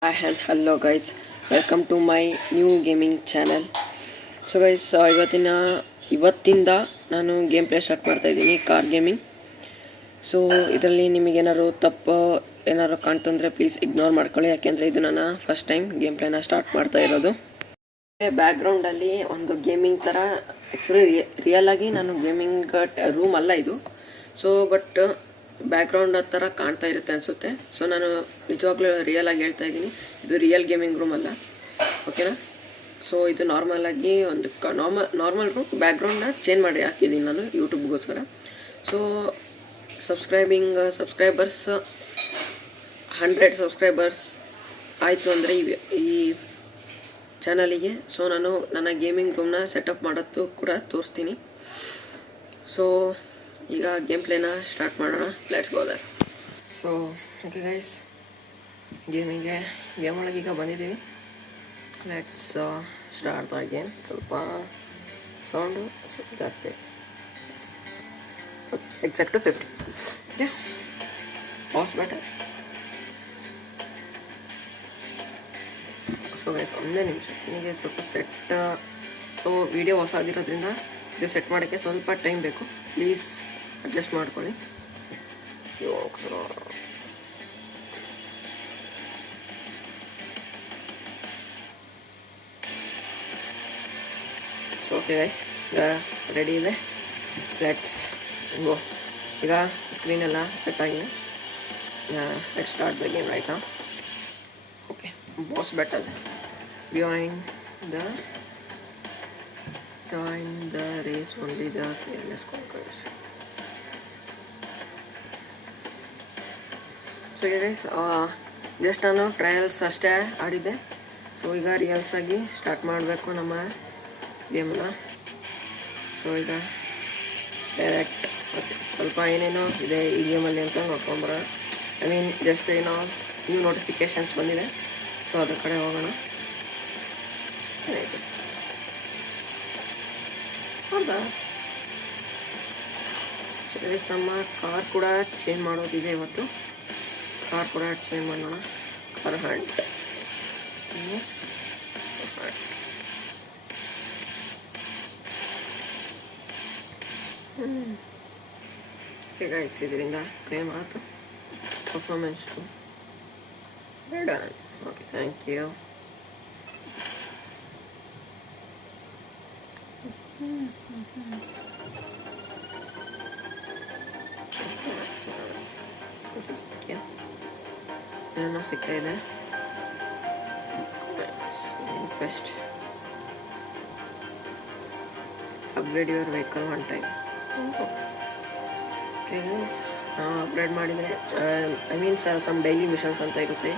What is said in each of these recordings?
Hello guys, welcome to my new gaming channel. So guys ಇವತ್ತಿಂದ ನಾನು game play start ಮಾಡ್ತಾ ಇದ್ದೀನಿ car gaming. So ಇದರಲ್ಲಿ ನಿಮಗೇನಾದ್ರು ತಪ್ಪು ಏನಾದ್ರು ಕಾಣ್ತಂದರೆ ಪ್ಲೀಸ್ ಇಗ್ನೋರ್ ಮಾಡ್ಕೊಳ್ಳಿ, ಯಾಕೆಂದರೆ ಇದು ನನ್ನ ಫಸ್ಟ್ ಟೈಮ್ ಗೇಮ್ ಪ್ಲೇನ ಸ್ಟಾರ್ಟ್ ಮಾಡ್ತಾ ಇರೋದು. ಬ್ಯಾಕ್ಗ್ರೌಂಡಲ್ಲಿ ಒಂದು ಗೇಮಿಂಗ್ ಥರ ಆ್ಯಕ್ಚುಲಿ ರಿಯಲ್ ಆಗಿ ನಾನು ಗೇಮಿಂಗ್ ರೂಮ್ ಅಲ್ಲ ಇದು. ಸೊ ಬಟ್ ಬ್ಯಾಕ್ಗ್ರೌಂಡ್ ಆ ಥರ ಕಾಣ್ತಾ ಇರುತ್ತೆ ಅನಿಸುತ್ತೆ. ಸೊ ನಾನು ನಿಜವಾಗ್ಲೂ ರಿಯಲ್ ಆಗಿ ಹೇಳ್ತಾ ಇದ್ದೀನಿ, ಇದು ರಿಯಲ್ ಗೇಮಿಂಗ್ ರೂಮ್ ಅಲ್ಲ, ಓಕೆನಾ. ಸೊ ಇದು ನಾರ್ಮಲಾಗಿ ಒಂದು ನಾರ್ಮಲ್ ರೂಮ್, ಬ್ಯಾಕ್ಗ್ರೌಂಡನ್ನ ಚೇಂಜ್ ಮಾಡಿ ಹಾಕಿದ್ದೀನಿ ನಾನು ಯೂಟ್ಯೂಬ್ಗೋಸ್ಕರ. ಸೊ ಸಬ್ಸ್ಕ್ರೈಬರ್ಸ್ 100 ಸಬ್ಸ್ಕ್ರೈಬರ್ಸ್ ಆಯಿತು ಅಂದರೆ ಈ ಚಾನಲಿಗೆ ಸೊ ನಾನು ನನ್ನ ಗೇಮಿಂಗ್ ರೂಮ್ನ ಸೆಟಪ್ ಮಾಡೋದು ಕೂಡ ತೋರಿಸ್ತೀನಿ. ಸೊ ಈಗ ಗೇಮ್ ಪ್ಲೇನ ಸ್ಟಾರ್ಟ್ ಮಾಡೋಣ, let's go there. So okay guys, game ಒಳಗೆ ಈಗ ಬಂದಿದ್ದೀವಿ. Let's start the game. ಸ್ವಲ್ಪ ಸೌಂಡು ಸ್ವಲ್ಪ ಜಾಸ್ತಿ, exact 50. Okay, pass better. So guys ಒಂದೇ ನಿಮಿಷ, ನಿಮಗೆ ಸ್ವಲ್ಪ ಸೊ ವಿಡಿಯೋ ಹೊಸದಿರೋದ್ರಿಂದ ಇದು ಸೆಟ್ ಮಾಡೋಕ್ಕೆ ಸ್ವಲ್ಪ ಟೈಮ್ ಬೇಕು, ಪ್ಲೀಸ್ ಅಡ್ಜಸ್ಟ್ ಮಾಡ್ಕೊಳ್ಳಿ. ಓಕೆ ಗೈಸ್, ಈಗ ರೆಡಿ ಇದೆ, ಲೆಟ್ಸ್ ಗೋ. ಈಗ ಸ್ಕ್ರೀನೆಲ್ಲ ಸೆಟ್ ಆಗಿದೆ, let's start the game right now. Okay, boss better join the race, only the fearless conquerors. So ಈಗ ಗೈಸ್ ಜಸ್ಟ್ ನಾನು ಟ್ರಯಲ್ಸ್ ಅಷ್ಟೇ ಆಡಿದ್ದೆ. ಸೊ ಈಗ ರಿಯಲ್ಸ್ ಆಗಿ ಸ್ಟಾರ್ಟ್ ಮಾಡಬೇಕು ನಮ್ಮ ಗೇಮನ್ನ. ಸೊ ಈಗ ಡೈರೆಕ್ಟ್ ಓಕೆ, ಸ್ವಲ್ಪ ಏನೇನೋ ಇದೆ ಈ ಗೇಮಲ್ಲಿ ಅಂತ ನೋಡ್ಕೊಂಬರ. ಐ ಮೀನ್ ಜಸ್ಟ್ ಏನೋ ನ್ಯೂ ನೋಟಿಫಿಕೇಷನ್ಸ್ ಬಂದಿದೆ, ಸೊ ಅದ್ರ ಕಡೆ ಹೋಗೋಣ. ಹೌದಾ, ನಮ್ಮ ಕಾರ್ ಕೂಡ ಚೇಂಜ್ ಮಾಡೋದಿದೆ ಇವತ್ತು. ಕಾರ್ ಕೂಡ ಚೇಂಜ್ ಮಾಡೋಣ. ಕಾರ್ ಹಂಟ್ ಈಗ ಇದರಿಂದ ಕ್ಲೇಮ್ ಆಯಿತು ಪರ್ಫಾರ್ಮೆನ್ಸ್. Okay, thank you. ಏನೋ ಸಿಗ್ತಾ ಇದೆ, best upgrade your vehicle one time. Upgrade ಮಾಡಿದರೆ I means some daily missions ಅಂತ ಇರುತ್ತೆ.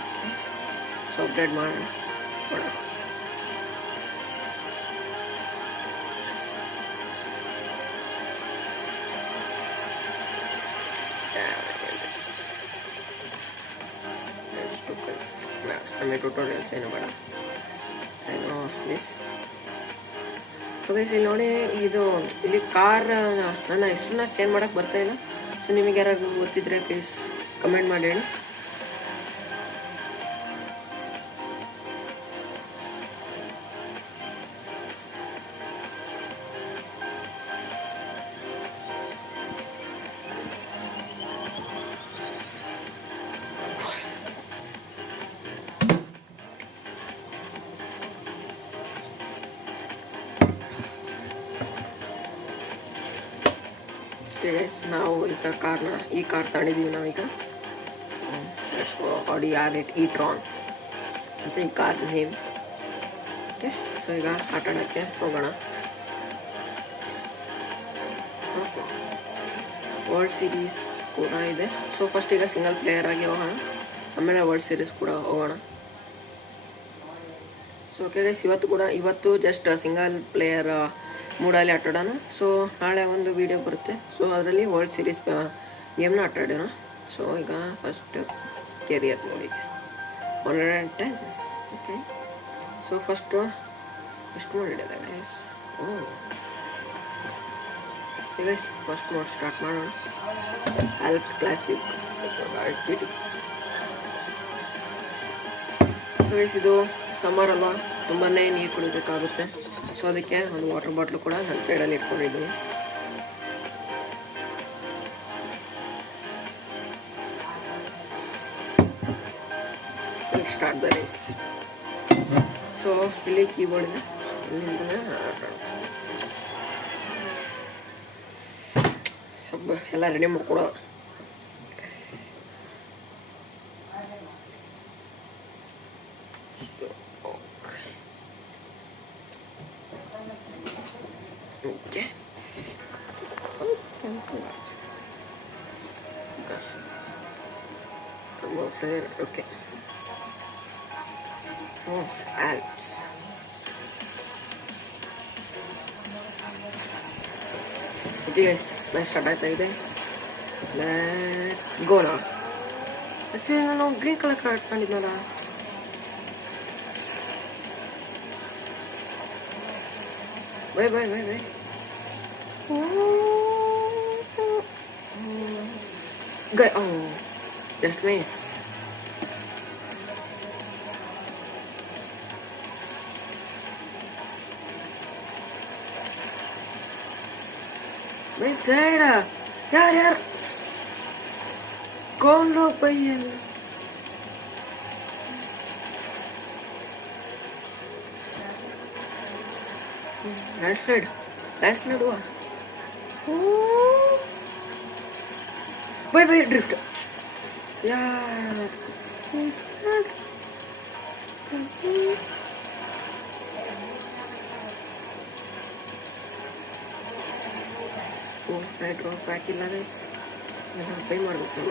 ಓಕೆ, ಸೊ ಅಪ್ಗ್ರೇಡ್ ಮಾಡೋಣ. ನಮಗೆ ಟ್ಯುಟೋರಿಯಲ್ಸ್ ಏನು ಬೇಡ, ಏನೋ ದಿಸ್. ಸೊ ಗೈಸ್ ಇಲ್ಲಿ ನೋಡಿ, ಇಲ್ಲಿ ಕಾರ್ ನನ್ನ ಹೆಸರನ್ನ ಚೇಂಜ್ ಮಾಡೋಕ್ಕೆ ಬರ್ತಾ ಇಲ್ಲ. ಸೊ ನಿಮಗೆ ಯಾರಾದ್ರು ಗೊತ್ತಿದ್ರೆ ಪ್ಲೀಸ್ ಕಮೆಂಟ್ ಮಾಡಿ ಹೇಳಿ. ನಾವು ಈಗ ಈ ಕಾರ್ ತಗೊಂಡಿದ್ದೀವಿ ನಾವೀಗ. ಆಡಿ R8 e-tron ಅಂತ ಈ ಕಾರ್ ನೇಮ್. ಓಕೆ, ಸೊ ಈಗ ಆಟ ಆಡೋಕ್ಕೆ ಹೋಗೋಣ. ಓಕೆ, ವರ್ಲ್ಡ್ ಸೀರೀಸ್ ಕೂಡ ಇದೆ. ಸೊ ಫಸ್ಟ್ ಈಗ ಸಿಂಗಲ್ ಪ್ಲೇಯರ್ ಆಗಿ ಹೋಗೋಣ, ಆಮೇಲೆ ವರ್ಲ್ಡ್ ಸೀರೀಸ್ ಕೂಡ ಹೋಗೋಣ. ಸೊ ಓಕೆ ಗೈಸ್, ಇವತ್ತು ಜಸ್ಟ್ ಸಿಂಗಲ್ ಪ್ಲೇಯರ್ ಮೂಡಲ್ಲಿ ಆಟಾಡೋಣ. ಸೊ ನಾಳೆ ಒಂದು ವಿಡಿಯೋ ಬರುತ್ತೆ, ಸೊ ಅದರಲ್ಲಿ ವರ್ಲ್ಡ್ ಸೀರೀಸ್ ಗೇಮ್ನ ಆಟಾಡೋಣ. ಸೊ ಈಗ ಫಸ್ಟ್ ಕೆರಿಯರ್ ನೋಡಿಗೆ 110. ಓಕೆ, ಸೊ ಫಸ್ಟು ಎಷ್ಟು ಮೋಡ್ ಹಿಡಿದೆ guys? Guys first mode start ಮಾಡೋಣ. Alps classic. ಇದು ಸಮ್ಮರ್ ಅಲ್ವಾ, ತುಂಬಾ ನೀರು ಕುಡಿಬೇಕಾಗುತ್ತೆ. ಸೊ ಅದಕ್ಕೆ ಒಂದು ವಾಟರ್ ಬಾಟ್ಲು ಕೂಡ ನನ್ನ ಸೈಡಲ್ಲಿ ಇಟ್ಕೊಂಡಿದ್ದೀನಿ. Start the race. ಸೊ ಇಲ್ಲಿ ಕೀಬೋರ್ಡ್ ಇದೆ, ಸ್ವಲ್ಪ ಎಲ್ಲ ರೆಡಿ ಮಾಡ್ಕೊಡೋ. Okay okay Alps. Okay guys, match start ಆಗ್ತಾ ಇದೆ. Let's go now. ಆ್ಯಕ್ಚುಲಿ ನಾನು ಗ್ರೀನ್ ಕಲರ್ ಕಾರ್ಡ್ ಇಟ್ಕೊಂಡಿದ್ನಲ್ಲ. Wait. Good. Oh, just miss. Wait, Jada. यार कौन लोग भैया? लैंडस्लाइड हुआ. भाई ड्रिफ्ट यार. ड्रॉप बैक ಇಲ್ಲ ಗೈಸ್, ನಾನು ಪೇ ಮಾಡಬೇಕು.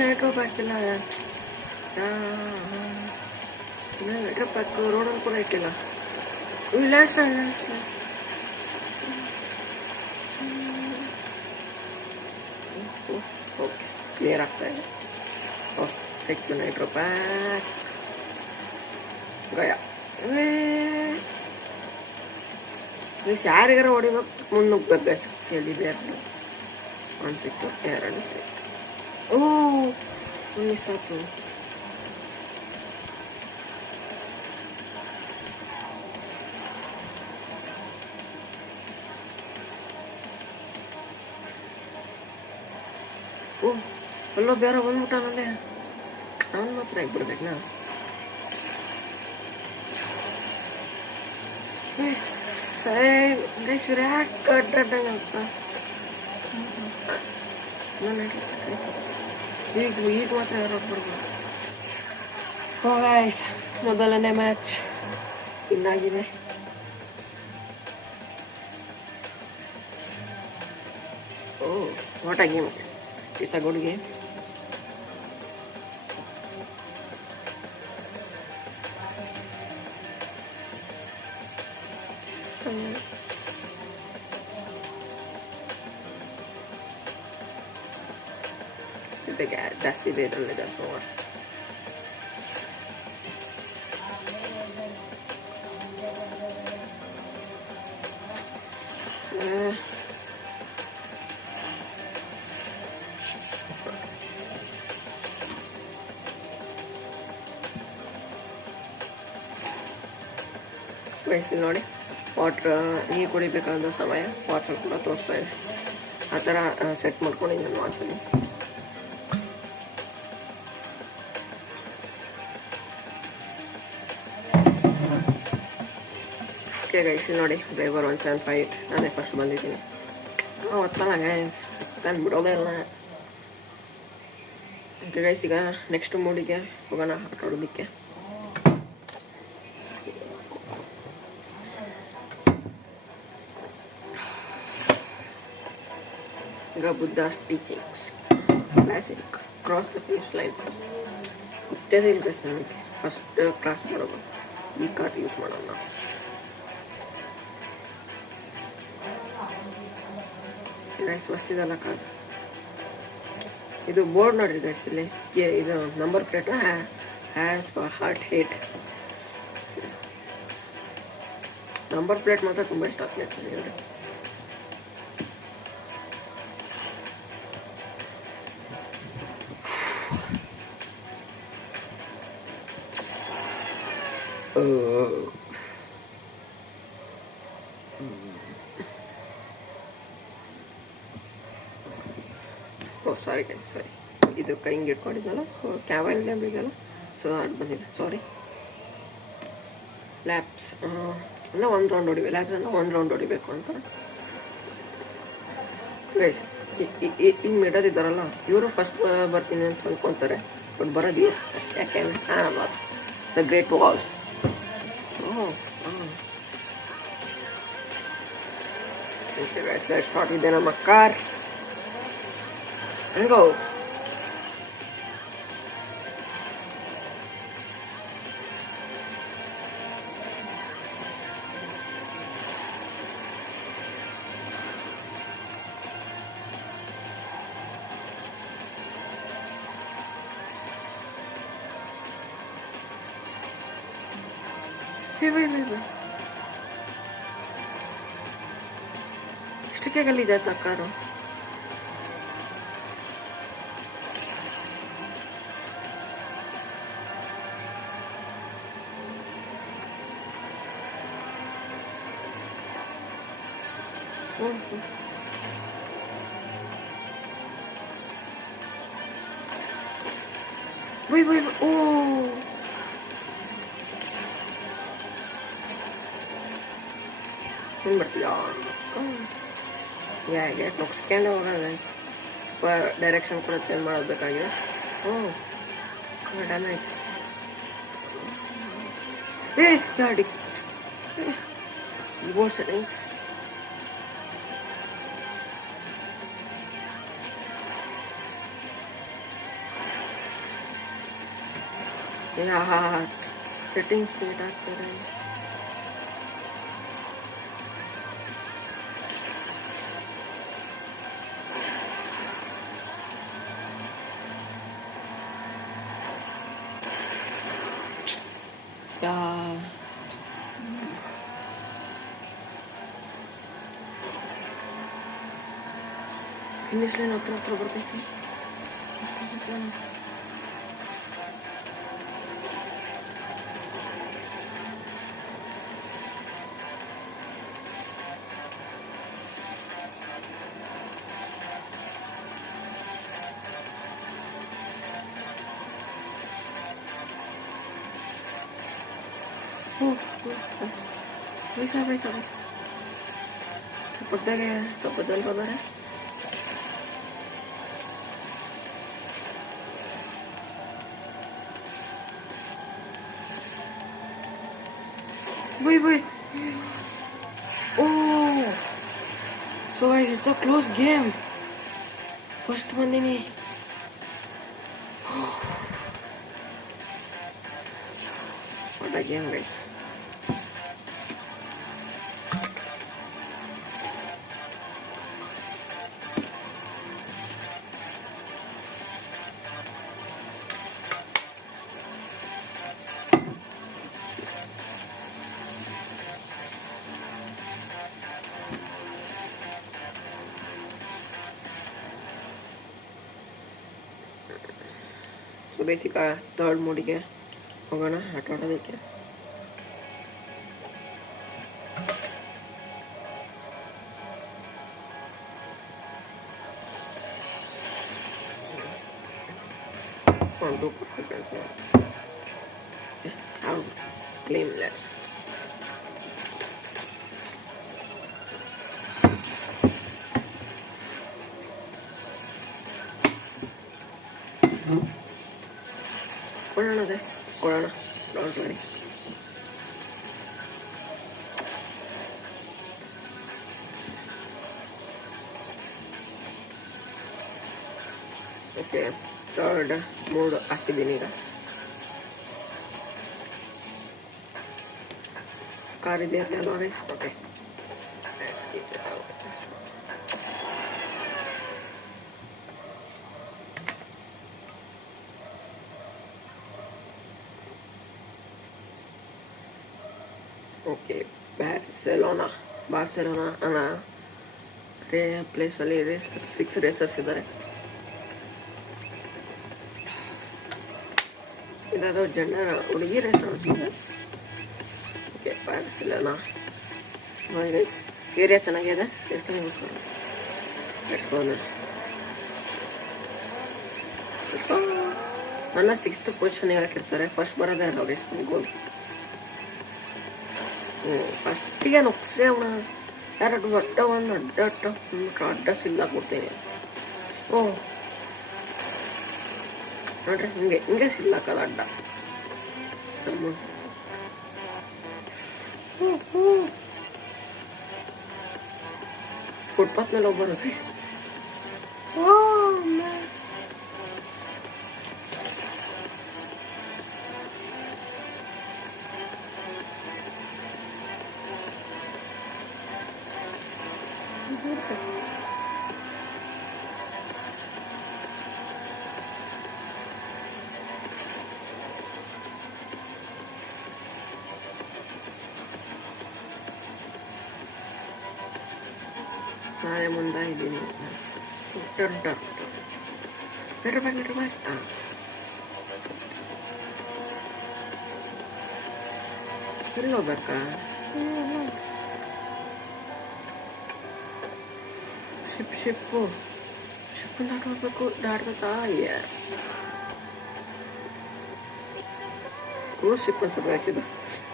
ನೈಟ್ರೋ ಪ್ಯಾಕ್ ಇಲ್ಲ, ನೈಟ್ರೋ ಪ್ಯಾಕ್ ರೋಡಲ್ಲಿ ಕೂಡ ಇಟ್ಟಿಲ್ಲ. ಓಕೆ, ಕ್ಲಿಯರ್ ಆಗ್ತಾ ಇದೆ. ಸಿಕ್ತು ನೈಟ್ರೋ ಪ್ಯಾಕ್. ಗಯ ಯಾರಿಗಾರ ಹೊಡಿಬೇಕು, ಮುನ್ನುಗ್ಬೇಕು ಗೈಸ್. ಎಲ್ಲಿದೆ ಒಂದು ಸಿಕ್ತು, ಎರಡು ಸಿಕ್ತು. ಓ ಮಿಸ್ ಆಯ್ತು. ಓ ಅಲ್ಲೋ ಬೇರೆ ಬಂದ್ಬಿಟ್ಟಾನಲ್ಲೇ, ಅವನು ಮಾತ್ರ ಆಗ್ಬಿಡ್ಬೇಕು. ನಾ ಸರಿ ಯಾಕೆ ಕಟ್ಟಂಗಪ್ಪ. ಈಗ ಮಾತ್ರ ಯಾರು ಬರ್ಬೋದು. ಗೈಸ್, ಮೊದಲನೇ ಮ್ಯಾಚ್ ಇನ್ನಾಗಿದೆ. Oh what a game, it's a good game. ಜಾಸ್ತಿ ಇದೆ ಇದರಲ್ಲಿ ಜಾಸ್ತಿ ನೋಡಿ. ವಯಸ್ಸಿಗೆ ನೋಡಿ ವಾಟ್ರ್ ನೀರು ಕುಡಿಬೇಕಾದ ಸಮಯ ವಾಟ್ರ್ ಕೂಡ ತೋರಿಸ್ತಾ ಇದೆ. ಆ ಥರ ಸೆಟ್ ಮಾಡ್ಕೊಂಡಿದ್ದೀನಿ ವಾಚಲ್ಲಿ. ಓಕೆ ಗೈಸ್, ನೋಡಿ ಡ್ರೈವರ್ 175 ನಾನೇ ಫಸ್ಟ್ ಬಂದಿದ್ದೀನಿ. ಒತ್ತಲ್ಲ ಗೈಸ್, ನಾನು ಬಿಡೋದೇ ಇಲ್ಲ. ಓಕೆ ಗೈಸ್, ಈಗ ನೆಕ್ಸ್ಟ್ ಮೂಡಿಗೆ ಹೋಗೋಣ ಆಟ ಆಡೋದಕ್ಕೆ. ಈಗ Buddhas teachings classic cross the finish line. ಗೊತ್ತೇ ಇಲ್ಲ ನನಗೆ, ಫಸ್ಟ್ ಕ್ಲಾಸ್ ಮಾಡೋದು ಈ ಕಾರ್ಡ್ ಯೂಸ್ ಮಾಡೋಣ ನಾವು. ಗೈಸ್ ಮಸ್ತಿದಲ್ಲ ಕಾರ್ಡ್. ಇದು ಬೋರ್ಡ್ ನೋಡ್ರಿ ಗೈಸ್, ಇಲ್ಲಿ ಇದು number plate has heart hate. Number plate ಮಾತ್ರ ತುಂಬ ಇಷ್ಟ ಆಗ್ತದೆ ಸರ್. ಓ ಸಾರಿ ಸಾರಿ, ಇದು ಕೈ ಹಿಂಗೆ ಇಟ್ಕೊಂಡಿದ್ದಲ್ಲ, ಸೊ ಕ್ಯಾಮ್ರಾ ಇಲ್ಲದೆ ಬಿದ್ದಲ್ಲ, ಸೊ ಅದು ಬಂದಿದೆ, ಸಾರಿ. ಲ್ಯಾಬ್ಸ್ ಅಂದರೆ ಒಂದು ರೌಂಡ್ ಹೊಡಿಬೇಕು, ಲ್ಯಾಬ್ಸ್ ಅಂದರೆ ಒಂದು ರೌಂಡ್ ಹೊಡಿಬೇಕು ಅಂತ ಗೈಸ್. ಈ ಮಿಡಲ್ ಇದ್ದಾರಲ್ಲ, ಇವರು ಫಸ್ಟ್ ಬರ್ತೀನಿ ಅಂತ ಅಂದ್ಕೊತಾರೆ, ಬಟ್ ಬರೋದು ಇವರು. ಯಾಕೆಂದರೆ the great wall. Okay guys, let's start ಇದೆ ನಮ್ಮ ಕಾರ್. And go. Wait. ಇಷ್ಟಕ್ಕೆ ಗಲ್ಲಿದೆ ಕಾರು. Wait. Oh. ಬರ್ತೀಯಾ? ಯಾಕೆ ನುಗ್ಸ್ಕೊಂಡು ಹೋಗೋಣ. ಸ್ವಲ್ಪ ಡೈರೆಕ್ಷನ್ ಕೂಡ ಚೇಂಜ್ ಮಾಡಬೇಕಾಗಿದೆ. ಡ್ಯಾಮೇಜ್. ಯಾಡಿ ಕೀಬೋರ್ಡ್ ಸೆಟ್ಟಿಂಗ್ಸ್. ಸೆಟ್ಟಿಂಗ್ಸ್ ಸೆಟ್ ಆಗ್ತಾರೆ. ಫಿನಿಶ್ ಲೈನ್ ಹತ್ರ ಬರ್ತೈತಿ. Bisa. Cepet dal kabar ya. Wait. Oh. So guys, it's a close game. First one ini. What a game, guys. So basically third mode के होगा ना हटवाटा देखिए. One two perfect. How blameless. Corona, don't worry. Okay, third mode ಹಾಕಿದ್ದೀನಿ ಈಗ. Car ಇದೆಯಲ್ಲ lorries. Okay, let's keep it out. Okay, Barcelona ಅನ್ನೋ ಪ್ಲೇಸಲ್ಲಿ 6 razors ಇದ್ದಾರೆ. ಇದಾದ ಜನರ ಹುಡುಗಿ ರೇಸ್ ಅನಿಸ್ತಿದೆ. ಓಕೆ ಪ್ಯಾಡ್ಸ್ ಇಲ್ಲಲ್ಲ ನೋಡಿ ಗೈಸ್ ಏರಿಯಾ ಚೆನ್ನಾಗಿದೆ ನನ್ನ 6th ಪೊಸಿಷನ್ಗೆ ಹಾಕಿರ್ತಾರೆ ಫಸ್ಟ್ ಬರೋದೇ ಅಲ್ಲ ಗೈಸ್ ಗೋಲ್ ಫಸ್ಟಿಗೆ ನುಗ್ಸೆ ಅವನ ಎರಡು ಅಡ್ಡ ಒಂದು ಅಡ್ಡ ಸಿಲ್ಲಾಕ್ಬಿಡ್ತೀನಿ ಓ ನೋಡ್ರಿ ಹಿಂಗೆ ಸಿಲ್ಲಾಕಲ್ಲ ಅಡ್ಡ ಫುಟ್ಪಾತ್ ಮೇಲೆ ಹೋಗ್ಬಾರ ಗೈಸ್ ನಾನೇ ಮುಂದಾಗಿದ್ದೀನಿ ಎಲ್ಲಿ ಹೋಗ್ಬೇಕಾ ಶಿಪ್ಪು ದಾಟಬೇಕು ದಾಟ್ಬೇಕಾ ಕ್ರೂಸ್ ಶಿಪ್ ಅನ್ಸಬೇಕು ಆಯ್ಸಿದ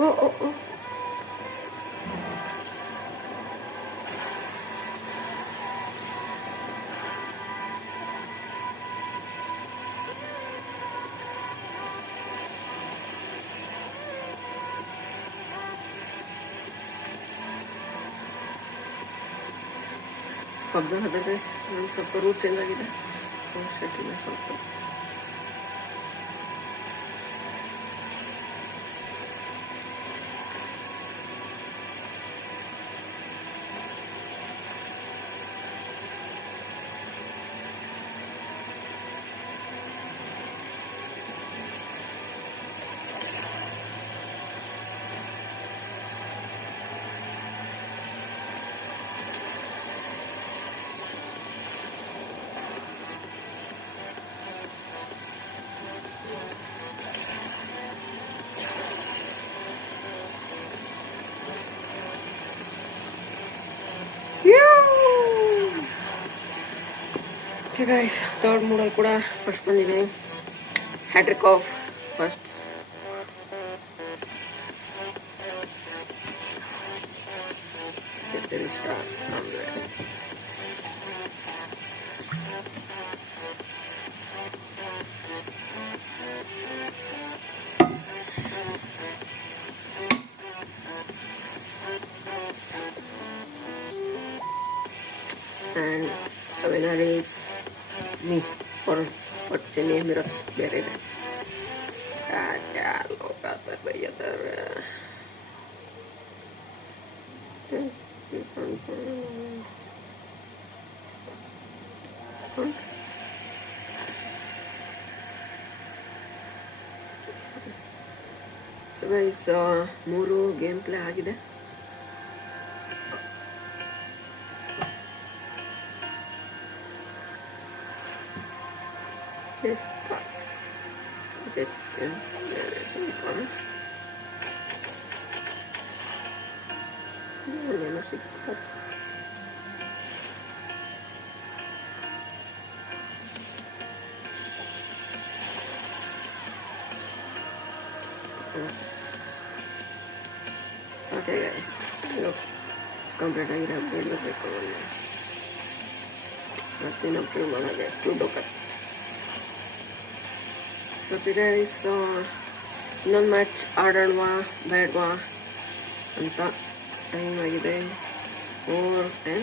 ಓ ಓ ಓ ಪಬ್ದ ಹೋದರೆ ನಾನು ಸ್ವಲ್ಪ ರೂಟ್ ಚೇಂಜ್ ಆಗಿದೆ ಶರ್ಟಿನ ಸ್ವಲ್ಪ ಗೈಸ್ ಥರ್ಡ್ ಮೂಡಲ್ಲಿ ಕೂಡ ಫಸ್ಟ್ ಬಂದಿದ್ದೀನಿ hattrick of first stars and the winner is me or what's the name of ಬೇರೆ ಇದೆ क्या लोग आते भैया इधर ಸೊ ಗೈಸ್ 3 ಗೇಮ್ ಪ್ಲೇ ಆಗಿದೆ Yes, pass. Okay, there is some pass. No, no, sí. Okay, guys. Look, complete ಆಗಿದೆ update ಮಾಡಬೇಕು ಮತ್ತೇನು ಅಪ್ಡೇಟ್ ಮಾಡೋಣ guys to cut so guys ಇನ್ನೊಂದು ಮ್ಯಾಚ್ ಆಡೋಣವಾ ಬೇಡವಾ ಅಂತ ಟೈಮ್ ಆಗಿದೆ 4:10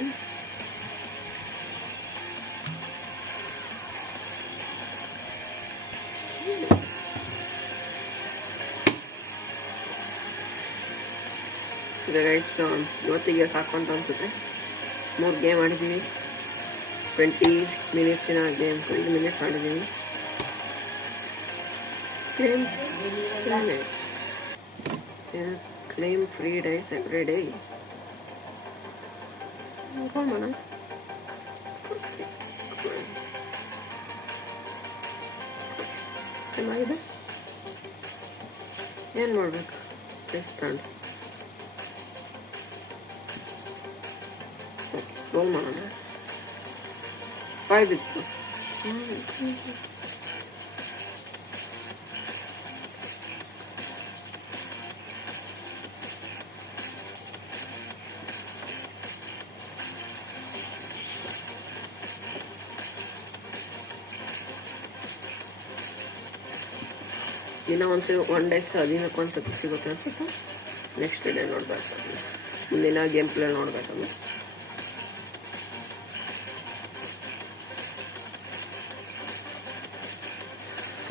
ಇದೆ ಗೈಸ್ ಇವತ್ತಿಗೆ ಸಾಕು ಅಂತ ಅನಿಸುತ್ತೆ 3 ಗೇಮ್ ಆಡಿದ್ದೀವಿ 20 ಮಿನಿಟ್ಸಿನ ಗೇಮ್ 20 ಮಿನಿಟ್ಸ್ ಆಡಿದ್ದೀವಿ claim free days every day. Come on. ಏನಾಗಿದೆ ಏನು ಮಾಡಬೇಕು ಎಷ್ಟು ರೋಲ್ ಮಾಡೋಣ. ಆಯ್ದಿತ್ತು. ದಿನ ಒನ್ ಡೇಸ್ ದಿನಕ್ಕೆ ಒಂದ್ಸತಿ ಸಿಗುತ್ತೆ ಅನ್ಸುತ್ತೆ. ನೆಕ್ಸ್ಟ್ ಡೇ ನೋಡ್ಬೇಕು, ಮುಂದಿನ ಗೇಮ್ ಪ್ಲೇ ನೋಡ್ಬೇಕಲ್ಲ.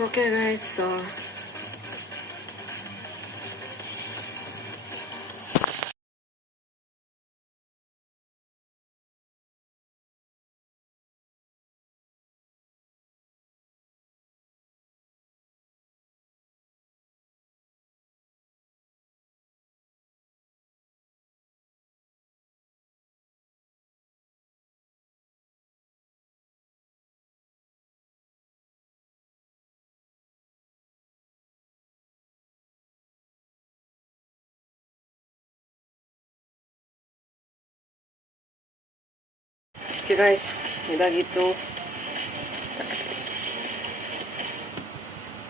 ಓಕೆ ಗೈಸ್, ಗೈಸ್ ಇದಾಗಿತ್ತು.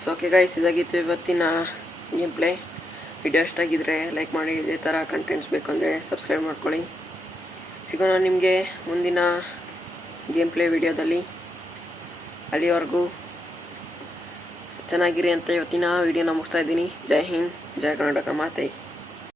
ಸೊ ಓಕೆ ಗೈಸ್, ಇದಾಗಿತ್ತು ಇವತ್ತಿನ ಗೇಮ್ ಪ್ಲೇ. ವಿಡಿಯೋ ಇಷ್ಟಾಗಿದ್ದರೆ ಲೈಕ್ ಮಾಡಿ. ಇದೇ ಥರ ಕಂಟೆಂಟ್ಸ್ ಬೇಕಂದರೆ ಸಬ್ಸ್ಕ್ರೈಬ್ ಮಾಡ್ಕೊಳ್ಳಿ. ಸಿಗೋಣ ನಿಮಗೆ ಮುಂದಿನ ಗೇಮ್ ಪ್ಲೇ ವಿಡಿಯೋದಲ್ಲಿ. ಅಲ್ಲಿವರೆಗೂ ಚೆನ್ನಾಗಿರಿ ಅಂತ ಇವತ್ತಿನ ವಿಡಿಯೋನ ಮುಗಿಸ್ತಾ ಇದ್ದೀನಿ. ಜೈ ಹಿಂದ್, ಜೈ ಕರ್ನಾಟಕ ಮಾತೆ.